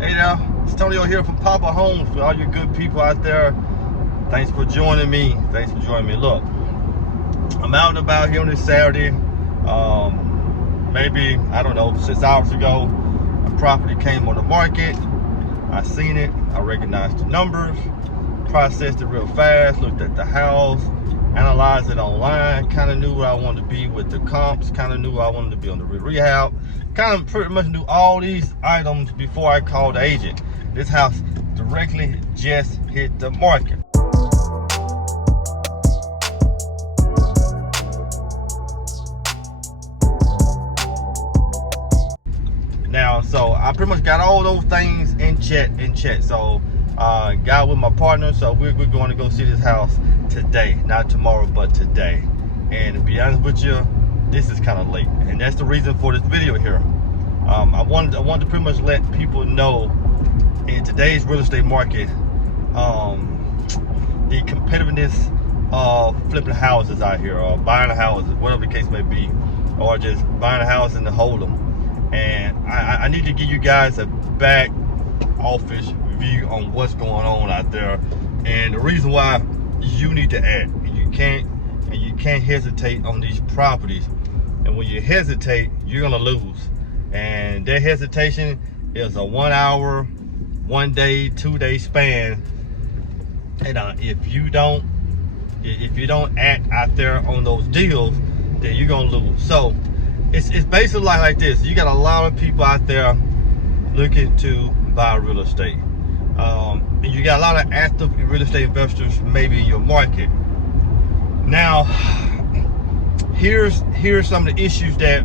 Hey there, it's Tonio here from Poppa Homes. For all you good people out there, thanks for joining me. Look, I'm out and about here on this Saturday. Maybe, I don't know, 6 hours ago, a property came on the market. I seen it, I recognized the numbers, processed it real fast, looked at the house, analyzed it online, kind of knew where I wanted to be with the comps, kind of knew where I wanted to be on the rehab, kind of pretty much knew all these items before I called the agent. This house directly just hit the market. Now, so I pretty much got all those things in check. So got with my partner, so we're going to go see this house today, not tomorrow, but today. And to be honest with you, this is kind of late, and that's the reason for this video here. I wanted to pretty much let people know in today's real estate market, the competitiveness of flipping houses out here, or buying houses, whatever the case may be, or just buying a house and to hold them. And I need to give you guys a back office review on what's going on out there, and the reason why you need to act. You can't hesitate on these properties, and when you hesitate, you're gonna lose. And that hesitation is a 1 hour, 1 day, 2 day span. And if you don't act out there on those deals, then you're gonna lose. So it's basically like this. You got a lot of people out there looking to buy real estate. And you got a lot of active real estate investors maybe in your market. Now, here's some of the issues that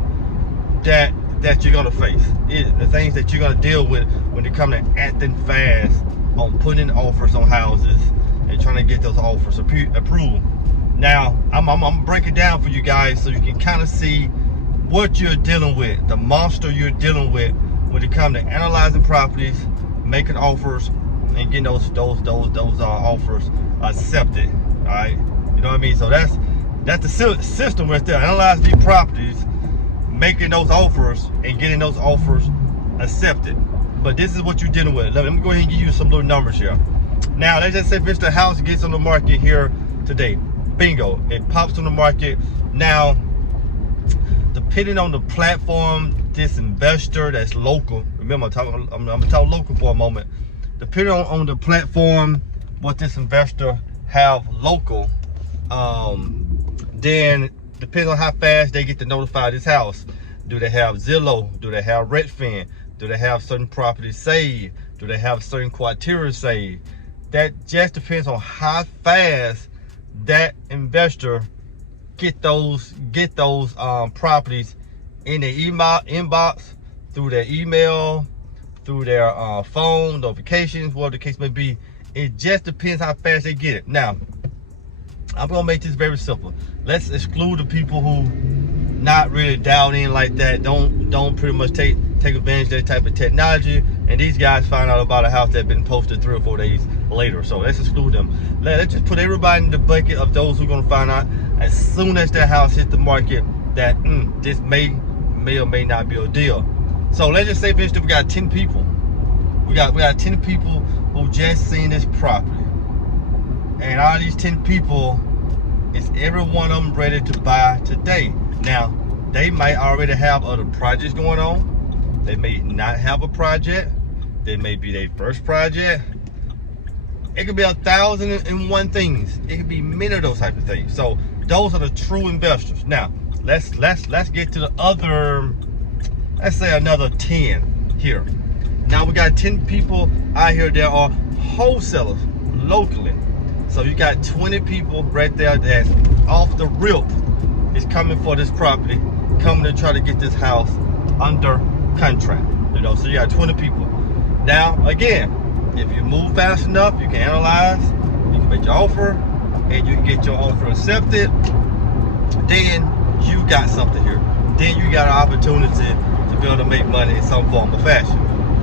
you're gonna face. The things that you're gonna deal with when it comes to acting fast on putting offers on houses and trying to get those offers approved. Now, I'm gonna break it down for you guys so you can kind of see what you're dealing with, the monster you're dealing with when it comes to analyzing properties, making offers, and getting those offers accepted. All right, you know what I mean? So that's the system right there. Analyze these properties, making those offers, and getting those offers accepted. But this is what you're dealing with. Let me go ahead and give you some little numbers here. Now, let's just say if the house gets on the market here today, bingo, it pops on the market. Now, depending on the platform, this investor that's local, remember I'm gonna talk local for a moment. Depending on the platform, what this investor have local, then depends on how fast they get to notify this house. Do they have Zillow? Do they have Redfin? Do they have certain properties saved? Do they have certain criteria saved? That just depends on how fast that investor get those properties in their inbox, through their email, through their phone notifications, whatever the case may be. It just depends how fast they get it. Now, I'm gonna make this very simple. Let's exclude the people who not really dialed in like that, don't pretty much take advantage of that type of technology, and these guys find out about a house that been posted 3 or 4 days later. So let's exclude them. Let's just put everybody in the bucket of those who are gonna find out as soon as that house hit the market that this may or may not be a deal. So let's just say, for instance, we got 10 people. We got 10 people who just seen this property, and all these 10 people, is every one of them ready to buy today? Now, they might already have other projects going on. They may not have a project. They may be their first project. It could be 1,001 things. It could be many of those type of things. So those are the true investors. Now, let's get to the other, let's say another 10 here. Now we got 10 people out here that are wholesalers locally. So you got 20 people right there that's off the rip is coming for this property, coming to try to get this house under contract. You know, so you got 20 people. Now, again, if you move fast enough, you can analyze, you can make your offer, and you can get your offer accepted, then you got something here. Then you got an opportunity to be able to make money in some form or fashion.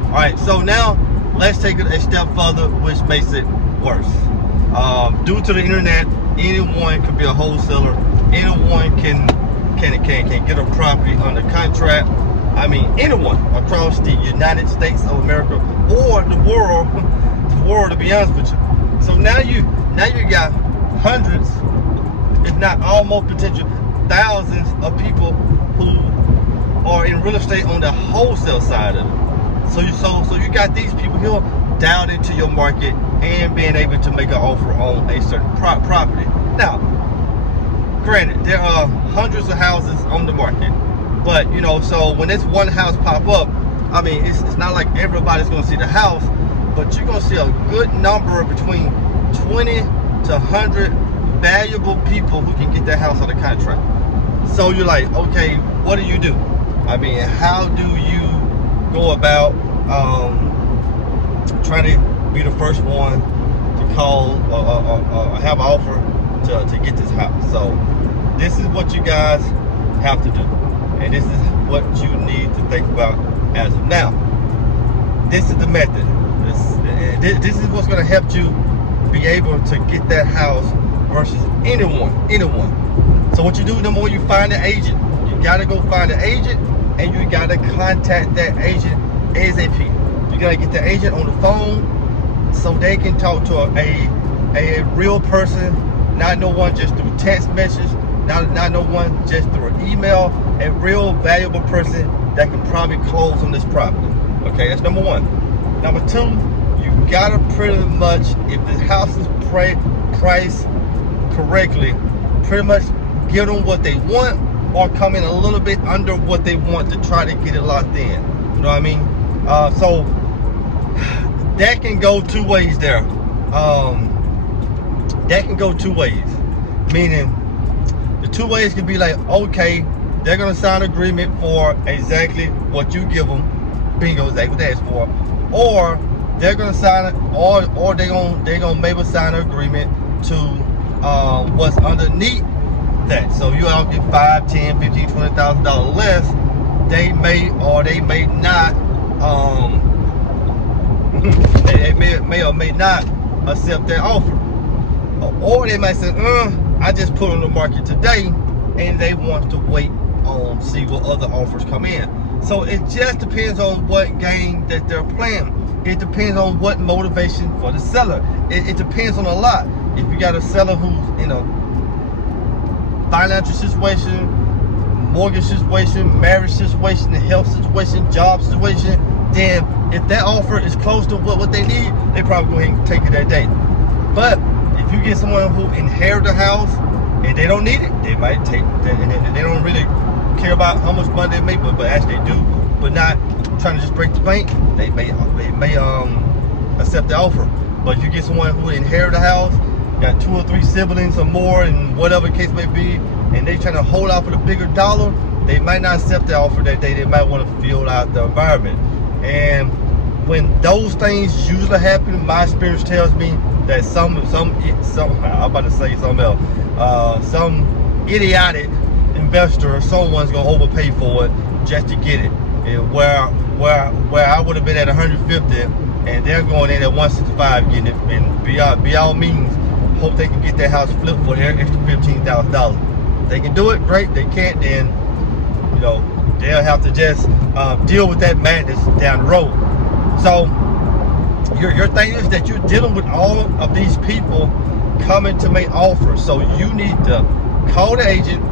All right, so now let's take it a step further, which makes it worse. Due to the internet, anyone can be a wholesaler. Anyone can get a property under contract. I mean, anyone across the United States of America or the world, to be honest with you. So now you got hundreds, if not almost potential thousands of people who are in real estate on the wholesale side of it. So you got these people here down into your market and being able to make an offer on a certain property. Now, granted, there are hundreds of houses on the market, but you know, so when this one house pop up, I mean, it's not like everybody's going to see the house, but you're going to see a good number between 20 to 100 valuable people who can get that house under contract. So you're like, okay, what do you do? I mean, how do you go about trying to be the first one to call or have an offer to get this house? So this is what you guys have to do, and this is what you need to think about as of now. This is the method. This is what's going to help you be able to get that house versus anyone. So what you do, the more you find an agent, you got to go find an agent, and you got to contact that agent ASAP. You got to get the agent on the phone so they can talk to a real person, not no one just through text message, not no one just through an email, a real valuable person that can probably close on this property. Okay, that's number one. Number two, you gotta pretty much, if the house is priced correctly, pretty much give them what they want or come in a little bit under what they want to try to get it locked in. You know what I mean? So that can go two ways there. That can go two ways. Meaning, the two ways can be like, okay, they're gonna sign an agreement for exactly what you give them, bingo, exactly what they asked for, or they're gonna sign it, or they're gonna maybe sign an agreement to what's underneath that. So you all get $5, $10, $15, $20,000 less. They may or they may not. They may or may not accept that offer, or they might say, I just put on the market today, and they want to wait on see what other offers come in. So it just depends on what game that they're playing. It depends on what motivation for the seller. It depends on a lot. If you got a seller who's in a financial situation, mortgage situation, marriage situation, health situation, job situation, then if that offer is close to what they need, they probably go ahead and take it that day. But if you get someone who inherited a house and they don't need it, they might take that, and they don't really care about how much money they make, but actually they do, but not trying to just break the bank, they may accept the offer. But if you get someone who inherited a house, got 2 or 3 siblings or more, and whatever the case may be, and they trying to hold out for the bigger dollar, they might not accept the offer that day. They might want to feel out the environment. And when those things usually happen, my experience tells me that some I'm about to say something else, some idiotic investor or someone's gonna overpay for it just to get it. And where I would have been at 150, and they're going in at 165 getting it, and by all means, hope they can get that house flipped for their extra $15,000. They can do it, great. They can't, then you know they'll have to just deal with that madness down the road. So your thing is that you're dealing with all of these people coming to make offers. So you need to call the agent,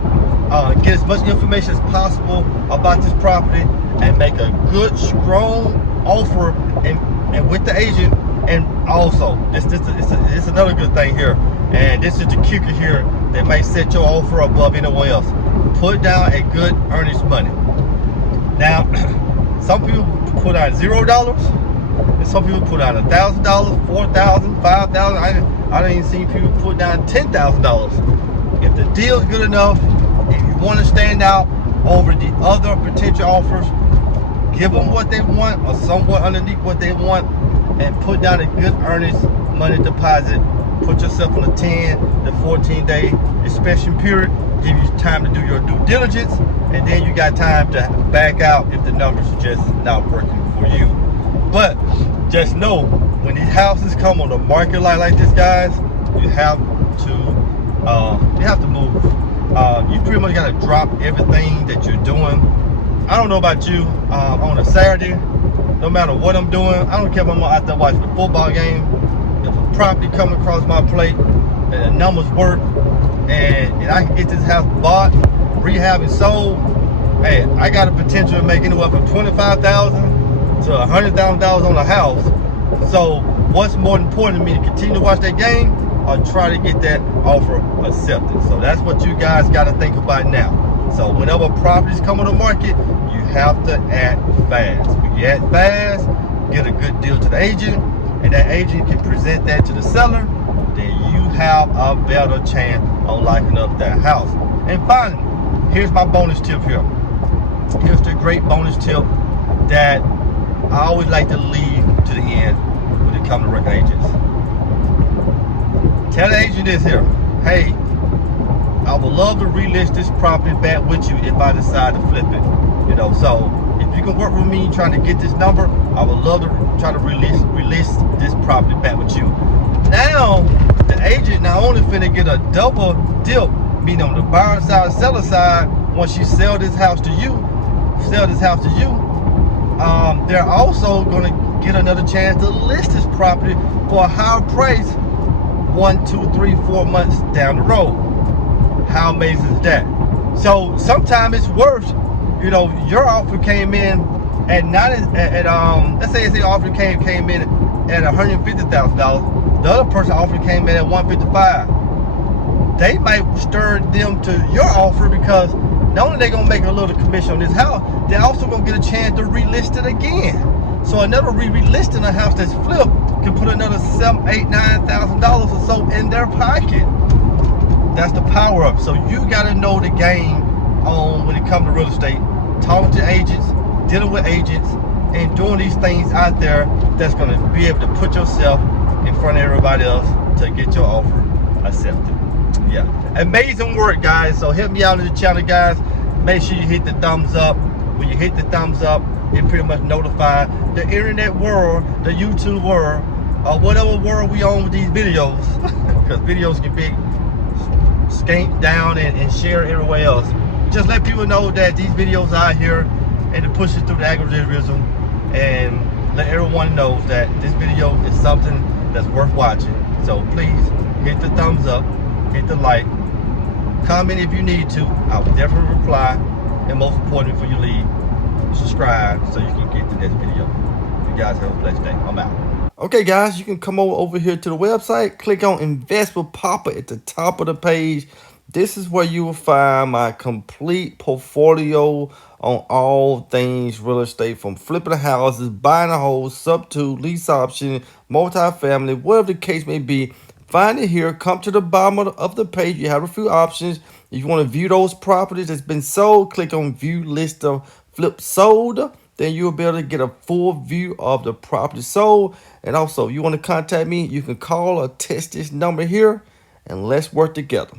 get as much information as possible about this property, and make a good, strong offer, and with the agent. And also, it's another good thing here, and this is the kicker here that may set your offer above anyone else. Put down a good earnest money. Now, some people put out $0, and some people put out $1,000, $4,000, $5,000. I didn't even see people put down $10,000. If the deal's good enough, if you want to stand out over the other potential offers, give them what they want or somewhat underneath what they want, and put down a good earnest money deposit. Put yourself on a 10 to 14 day inspection period. Give you time to do your due diligence, and then you got time to back out if the numbers are just not working for you. But just know, when these houses come on the market like this, guys, you have to move. You pretty much got to drop everything that you're doing. I don't know about you, on a Saturday, no matter what I'm doing, I don't care if I'm out there watching a football game. If a property come across my plate and the numbers work, and I can get this house bought, rehab, and sold, hey, I got a potential to make anywhere from $25,000 to $100,000 on a house. So what's more important to me, to continue to watch that game or try to get that offer accepted? So that's what you guys got to think about now. So whenever properties come on the market, you have to act fast. When you act fast, get a good deal to the agent, and that agent can present that to the seller, then you have a better chance on liking up that house. And finally, here's my bonus tip here. Here's the great bonus tip that I always like to leave to the end when it comes to record agents. Tell the agent this here: hey, I would love to relist this property back with you if I decide to flip it. You know, so if you can work with me trying to get this number, I would love to try to release this property back with you. Now, the agent not only finna get a double dip, meaning on the buyer side, seller side, once you sell this house to you, they're also gonna get another chance to list this property for a higher price 1, 2, 3, 4 months down the road. How amazing is that? So sometimes it's worth, you know, your offer came in at let's say the offer came in at $150,000. The other person offer came in at $155,000. They might stir them to your offer because not only they gonna make a little commission on this house, they also gonna get a chance to relist it again. So another relisting a house that's flipped can put another $7,000, $8,000, $9,000 or so in their pocket. That's the power up. So you got to know the game on when it comes to real estate, talking to agents, dealing with agents, and doing these things out there that's going to be able to put yourself in front of everybody else to get your offer accepted. Yeah, amazing work, guys. So help me out on the channel, guys. Make sure you hit the thumbs up. When you hit the thumbs up, it pretty much notify the internet world, the YouTube world, or whatever world we on with these videos, because videos get big, skank down and share everywhere else. Just let people know that these videos are here and to push it through the algorithm, and let everyone know that this video is something that's worth watching. So please hit the thumbs up, hit the like, comment if you need to. I will definitely reply, and most important, before you leave, subscribe so you can get the next video. You guys have a blessed day. I'm out. Okay, guys, you can come over here to the website, click on Invest with Poppa at the top of the page. This is where you will find my complete portfolio on all things real estate, from flipping houses, buying a home, sub-2, lease option, multifamily, whatever the case may be. Find it here. Come to the bottom of the page. You have a few options. If you want to view those properties that's been sold, click on View List of Flip Sold. Then you'll be able to get a full view of the property sold. And also, if you want to contact me, you can call or text this number here, and let's work together.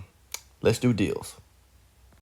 Let's do deals.